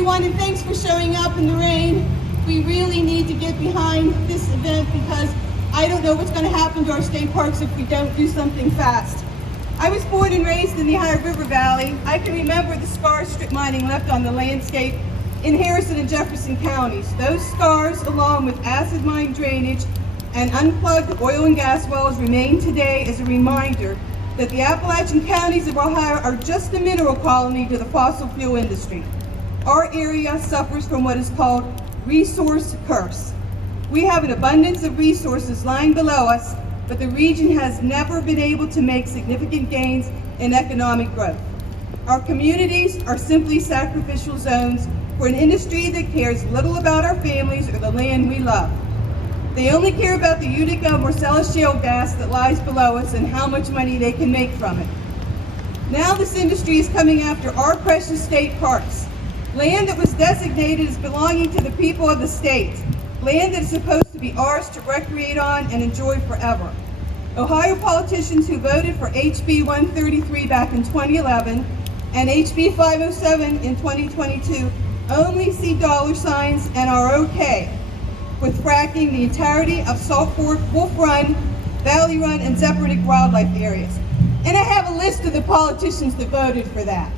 everyone, and thanks for showing up in the rain. We really need to get behind this event because I don't know what's going to happen to our state parks if we don't do something fast. I was born and raised in the Ohio River Valley. I can remember the scars strip mining left on the landscape in Harrison and Jefferson counties. Those scars, along with acid mine drainage and unplugged oil and gas wells, remain today as a reminder that the Appalachian counties of Ohio are just a mineral colony to the fossil fuel industry. Our area suffers from what is called resource curse. We have an abundance of resources lying below us, but the region has never been able to make significant gains in economic growth. Our communities are simply sacrificial zones for an industry that cares little about our families or the land we love. They only care about the Utica Marcellus shale gas that lies below us and how much money they can make from it. Now this industry is coming after our precious state parks, land that was designated as belonging to the people of the state, land that is supposed to be ours to recreate on and enjoy forever. Ohio politicians who voted for HB 133 back in 2011 and HB 507 in 2022 only see dollar signs and are okay with fracking the entirety of Salt Fork, Wolf Run, Valley Run, and Zephyrnick wildlife areas. And I have a list of the politicians that voted for that.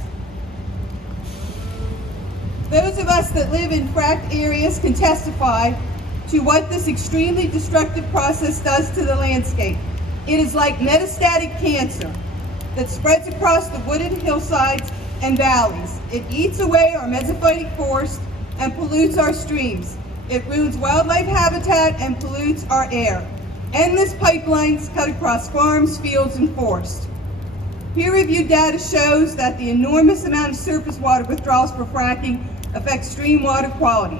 Those of us that live in fracked areas can testify to what this extremely destructive process does to the landscape. It is like metastatic cancer that spreads across the wooded hillsides and valleys. It eats away our mesophytic forest and pollutes our streams. It ruins wildlife habitat and pollutes our air. Endless pipelines cut across farms, fields, and forests. Peer-reviewed data shows that the enormous amount of surface water withdrawals for fracking affects stream water quality.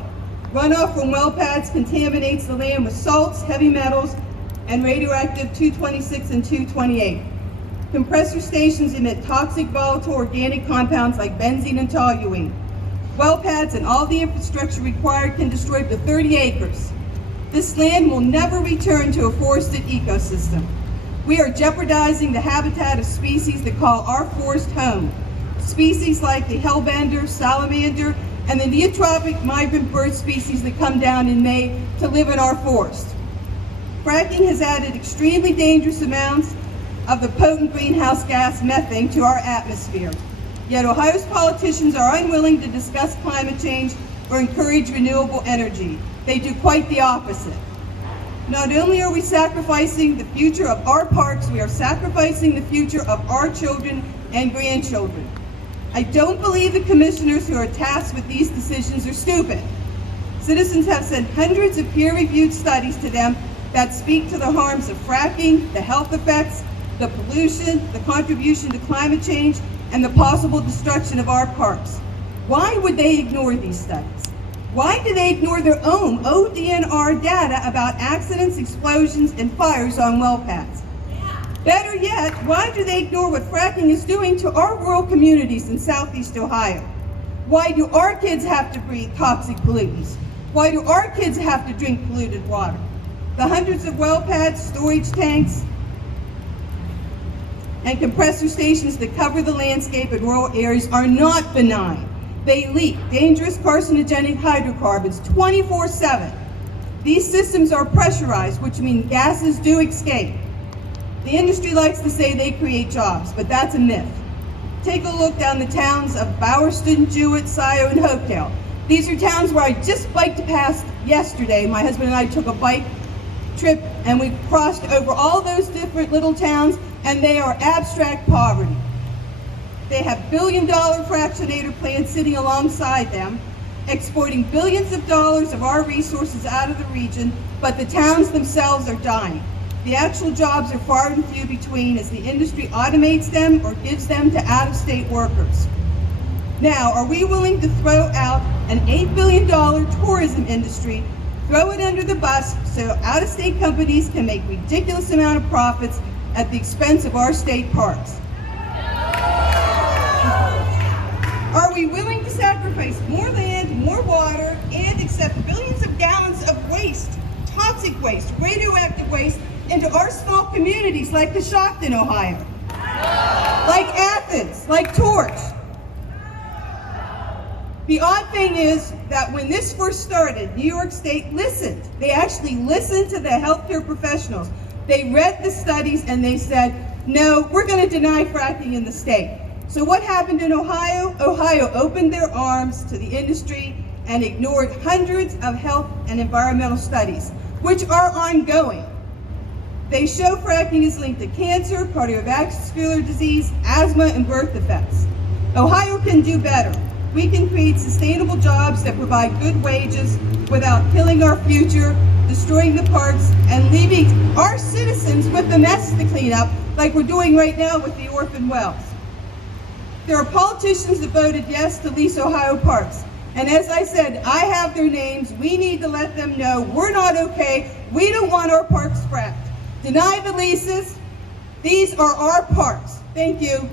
Runoff from well pads contaminates the land with salts, heavy metals, and radioactive 226 and 228. Compressor stations emit toxic volatile organic compounds like benzene and toluene. Well pads and all the infrastructure required can destroy up to 30 acres. This land will never return to a forested ecosystem. We are jeopardizing the habitat of species that call our forest home. Species like the hellbender, salamander, and the neotropic migrant bird species that come down in May to live in our forest. Fracking has added extremely dangerous amounts of the potent greenhouse gas methane to our atmosphere. Yet Ohio's politicians are unwilling to discuss climate change or encourage renewable energy. They do quite the opposite. Not only are we sacrificing the future of our parks, we are sacrificing the future of our children and grandchildren. I don't believe the commissioners who are tasked with these decisions are stupid. Citizens have sent hundreds of peer-reviewed studies to them that speak to the harms of fracking, the health effects, the pollution, the contribution to climate change, and the possible destruction of our parks. Why would they ignore these studies? Why do they ignore their own ODNR data about accidents, explosions, and fires on well pads? Better yet, why do they ignore what fracking is doing to our rural communities in southeast Ohio? Why do our kids have to breathe toxic pollutants? Why do our kids have to drink polluted water? The hundreds of well pads, storage tanks, and compressor stations that cover the landscape in rural areas are not benign. They leak dangerous carcinogenic hydrocarbons 24/7. These systems are pressurized, which means gases do escape. The industry likes to say they create jobs, but that's a myth. Take a look down the towns of Bowerston, Jewett, Scioto, and Hopedale. These are towns where I just biked past yesterday. My husband and I took a bike trip and we crossed over all those different little towns, and they are abstract poverty. They have billion-dollar fractionator plants sitting alongside them, exporting billions of dollars of our resources out of the region, but the towns themselves are dying. The actual jobs are far and few between as the industry automates them or gives them to out-of-state workers. Now, are we willing to throw out an $8 billion tourism industry, throw it under the bus so out-of-state companies can make ridiculous amount of profits at the expense of our state parks? Are we willing to sacrifice more land, more water, and accept billions of gallons of waste, toxic waste, radioactive waste, into our small communities like Coshocton, Ohio, like Athens, like Torch? The odd thing is that when this first started, New York State listened. They actually listened to the healthcare professionals. They read the studies and they said, no, we're going to deny fracking in the state. So what happened in Ohio? Ohio opened their arms to the industry and ignored hundreds of health and environmental studies, which are ongoing. They show fracking is linked to cancer, cardiovascular disease, asthma, and birth defects. Ohio can do better. We can create sustainable jobs that provide good wages without killing our future, destroying the parks, and leaving our citizens with the mess to clean up like we're doing right now with the orphan wells. There are politicians that voted yes to lease Ohio parks. And as I said, I have their names. We need to let them know we're not okay. We don't want our parks fracked. Deny the leases. These are our parks. Thank you.